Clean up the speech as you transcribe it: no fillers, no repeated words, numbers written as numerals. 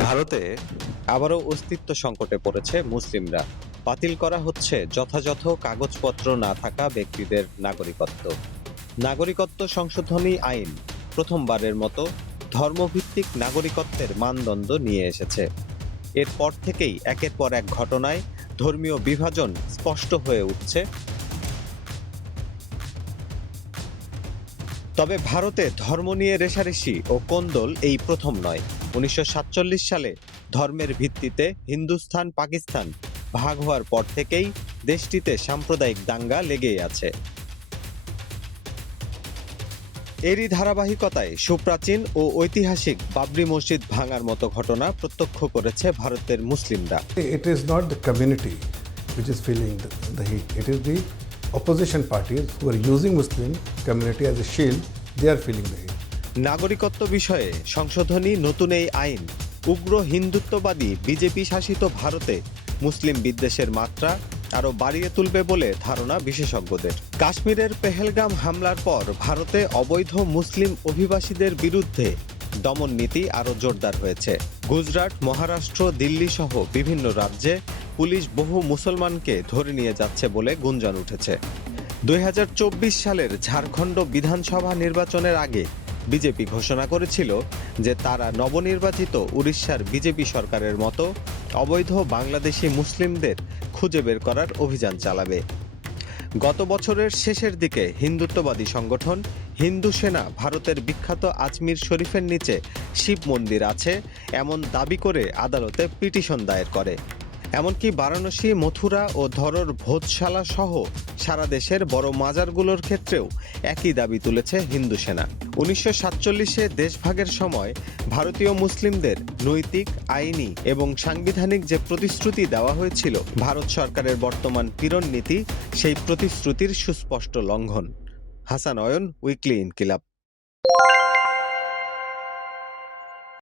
ভারতে আবারও অস্তিত্ব সংকটে পড়েছে মুসলিমরা। বাতিল করা হচ্ছে যথাযথ কাগজপত্র না থাকা ব্যক্তিদের নাগরিকত্ব। নাগরিকত্ব সংশোধনী আইন প্রথমবারের মতো ধর্মভিত্তিক নাগরিকত্বের মানদণ্ড নিয়ে এসেছে। এরপর থেকেই একের পর এক ঘটনায় ধর্মীয় বিভাজন স্পষ্ট হয়ে উঠছে। তবে ভারতে ধর্ম নিয়ে রেষারেষি ও কোন্দল এই প্রথম নয়। 1947 সালে ধর্মের ভিত্তিতে হিন্দুস্তান পাকিস্তান ভাগ হওয়ার পর থেকেই দেশটিতে সাম্প্রদায়িক দাঙ্গা লেগেই আছে। এরই ধারাবাহিকতায় সুপ্রাচীন ও ঐতিহাসিক বাবরি মসজিদ ভাঙার মতো ঘটনা প্রত্যক্ষ করেছে ভারতের মুসলিমরা। It is not the community which is feeling the heat. It is the opposition parties who are using Muslim community as a shield. They are feeling the heat. নাগরিকত্ব বিষয়ে সংশোধনী নতুন এই আইন উগ্র হিন্দুত্ববাদী বিজেপি শাসিত ভারতে মুসলিম বিদ্বেষের মাত্রা আরও বাড়িয়ে তুলবে বলে ধারণা বিশেষজ্ঞদের। কাশ্মীরের পেহেলগাম হামলার পর ভারতে অবৈধ মুসলিম অভিবাসীদের বিরুদ্ধে দমন নীতি আরও জোরদার হয়েছে। গুজরাট, মহারাষ্ট্র, দিল্লি সহ বিভিন্ন রাজ্যে পুলিশ বহু মুসলমানকে ধরে নিয়ে যাচ্ছে বলে গুঞ্জন উঠেছে। 2024 সালের ঝাড়খণ্ড বিধানসভা নির্বাচনের আগে বিজেপি ঘোষণা করেছিল যে তারা নবনির্বাচিত উড়িষ্যার বিজেপি সরকারের মতো অবৈধ বাংলাদেশি মুসলিমদের খুঁজে বের করার অভিযান চালাবে। গত বছরের শেষের দিকে হিন্দুত্ববাদী সংগঠন হিন্দু সেনা ভারতের বিখ্যাত আজমির শরীফের নিচে শিব মন্দির আছে এমন দাবি করে আদালতে পিটিশন দায়ের করে। এমনকি বারাণসী, মথুরা ও ধরর ভোজশালা সহ সারা দেশের বড় মাজারগুলোর ক্ষেত্রেও একই দাবি তুলেছে হিন্দু সেনা। 1947-এ দেশভাগের সময় ভারতীয় মুসলিমদের নৈতিক, আইনি এবং সাংবিধানিক যে প্রতিশ্রুতি দেওয়া হয়েছিল, ভারত সরকারের বর্তমান পীড়ন নীতি সেই প্রতিশ্রুতির সুস্পষ্ট লঙ্ঘন। হাসান অয়ন, উইকলি ইনকিলাব।